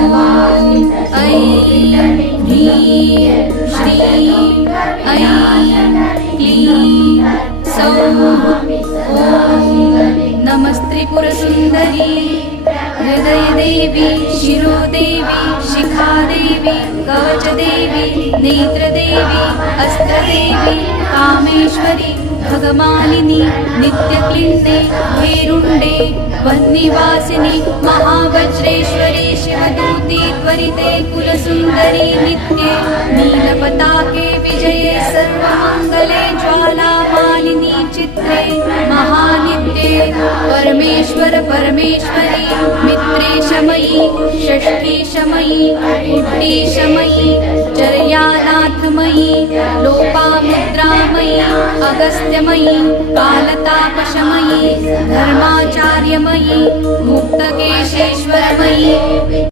ऐं ह्रीं श्रीं ऐं क्लीं सौः ॐ नमस्त्रिपुरसुन्दरी हृदयदेवी शिरोदेवी शिखादेवी कवचदेवी नेत्रदेवी अस्त्रदेवी कामेश्वरी भगमालिनी नित्यक्लिन्ने भेरुण्डे वह्निवासिनी महावज्रेश्वरी शिवदूती त्वरिते कुलसुन्दरी नित्ये नीलपताके विजये सर्वमङ्गले ज्वालामालिनी चित्रे महानित्ये परमेश्वर परमेश्वरी मित्रेशमयी षष्ठीशमयी पुष्टिशमयी चर्यानाथमयी लोपामुद्रामयी अगस्त्यमयी कालतापशमयी धर्माचार्यमयी मुक्तकेशेश्वरमयी